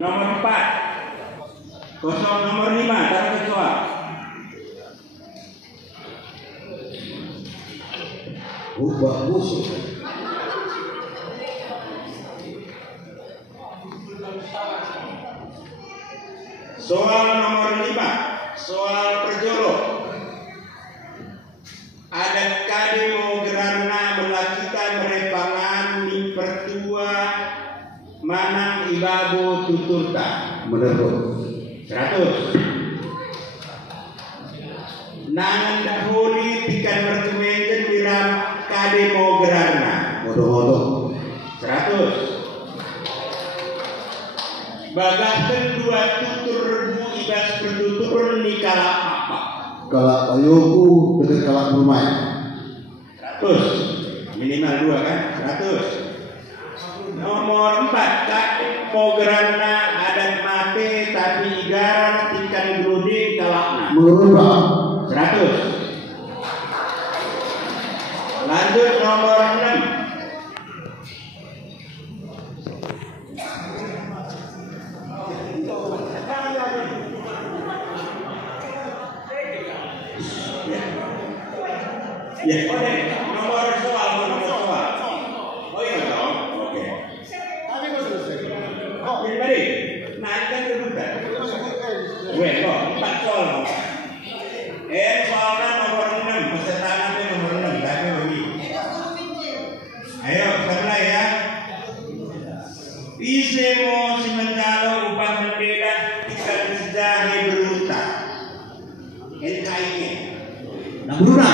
Nomor 4, kosong nomor 5, taruh ke soal. Bagus. Soal nomor 5, soal perjolok. Adat kademo gerana melakukan merepangan di pertua manang ibabu tuturta. Menurut 100. Nangan dahuli tikan mertumenjen biram kademo gerana. Modo-modo 100. Bagahkan dua tutur rebu ibas bertutur nikala apa? kalau ayuku dengan kalak rumah 100. Minimal 2 kan? 100. Nomor 4, kademo gerana adat mate tapi igaran tikan grudi kalakna. merubah 100. Lanjut nomor 6. Ya, nomor soal. Oh iya dong, oke. tapi kok selesai Ini tadi, naikkan kedudukan. Weh, kok 4 soal. Soalnya nomor 6, peserta nanti nomor 6, tapi bagi. Ayo, mulai ya. Isemo simentalo upah mendeda ikan sejahe beruta. NKI-nya. Bruna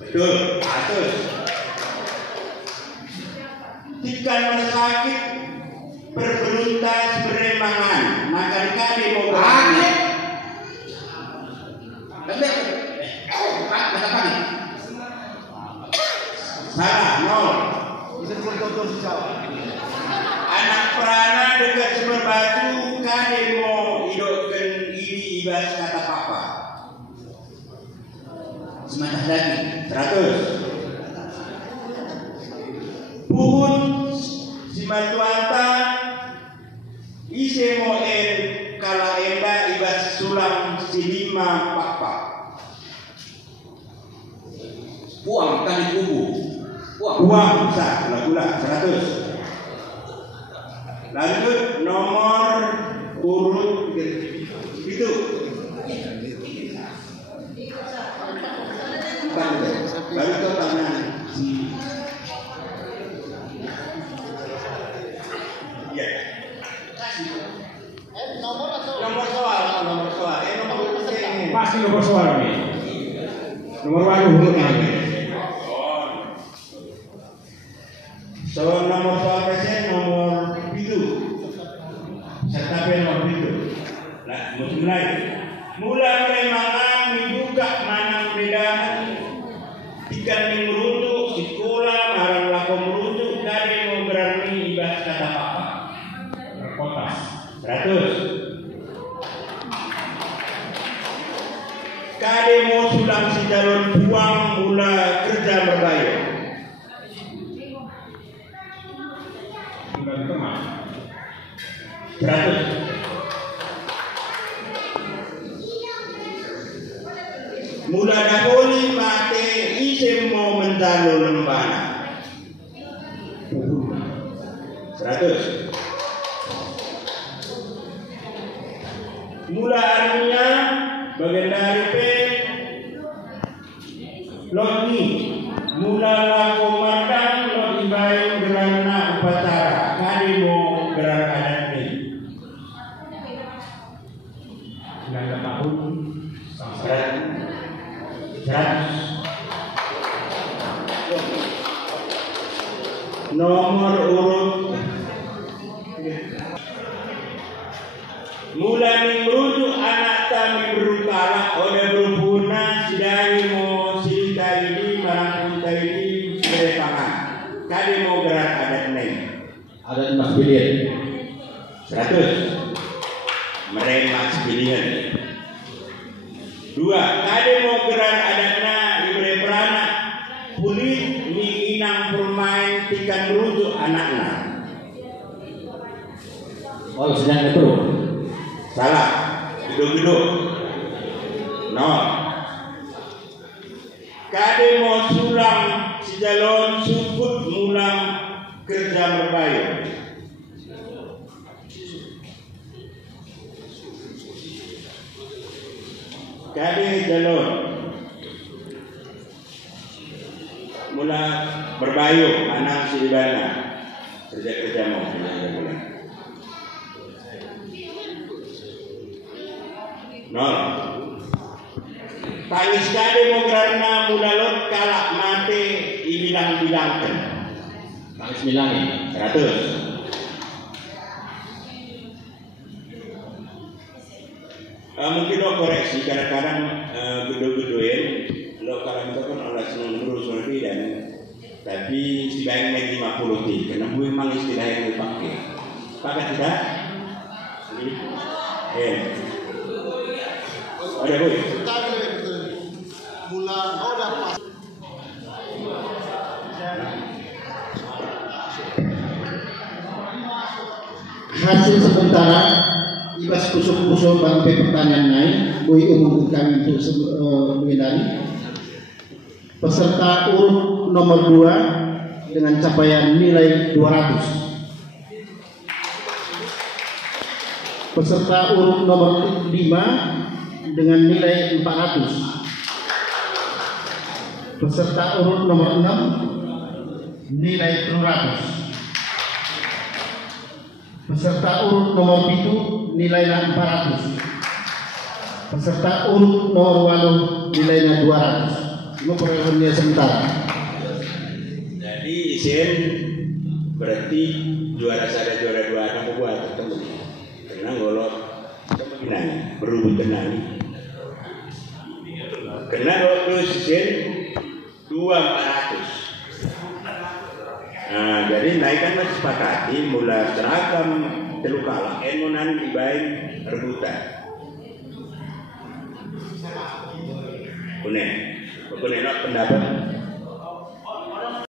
Betul, 100. Ikan sakit berberuntas beremangan makan kali mau berani. Salah, 0. Anak perana dekat sumber batu kali mau hidupkan ini ibas kata papa. Semangat lagi 100. Puhun si matuanta ise moen kala emba ibas sulam silima papa. buang kali kubu Buang bisa gula 100. Lanjut nomor urut itu. Baru ke tangan. Ya. Nomor soal. Pasti nomor soal ini. Nomor baru hurufnya. So nomor soal present nomor itu. Serta nomor itu. Nah, mulai. Memangan dibuka manang bedahan. Ikan merujuk sekolah marang lako merujuk dari mau berani ibas kata apa? Kota 100. Kade mau sulang si jalur buang mula kerja berbayar. bulan tengah 100. Mula dahulu mate ise mau mentalo lembana 100. Mula artinya bagian dari P Loni mula laku madang lo ibayu gerana upacara kali mau gerak adat ini 9 tahun 100. Nomor urut mulai merujuk anak kami berukala oleh berhubungan sidai mau sita ini barang unta ini berepangan kali mau gerak adat lain ada mas pilihan 100. Mereka pilihan 2. Kali mau gerak adatna ibre perana kulit ni inang bermain tikan merujuk anaknya Oh, sedang itu. Salah. Gedung-gedung. Nol. Kade mau sulam si jalon sukut mulang kerja merbayu. Kade jalon mula berbayu anak si ibana kerja mau mulai. Nol. Tangis kade mau karena mudalot kalak mate ibilang-bilangkan. Tangis bilangi. 100. Mungkin lo koreksi kadang-kadang gedung-gedungin lo kalau itu kan orang senang ngurus lebih dan tapi setidaknya 50 ti karena gue memang istilah yang dipakai. Pakai tidak? Ada gue. Hasil sementara ibas kusuk-kusuk bangkai pertanyaan naik gue umum kami untuk mengenali peserta urut nomor 2 dengan capaian nilai 200, peserta urut nomor 5 dengan nilai 400, peserta urut nomor 6 nilai 300, peserta urut nomor 7 nilainya 400, peserta urut nomor 8 nilainya 200. Ini perolehannya sementara. Jadi isin berarti juara 1 juara 2 kamu buat ketemu. Karena golok kemungkinan berubah tenang. Karena kalau terus isin 2.400. Nah, jadi naikkan mas sepakati mula seragam telu kalah emonan dibaik rebutan. Kuning nak pendapat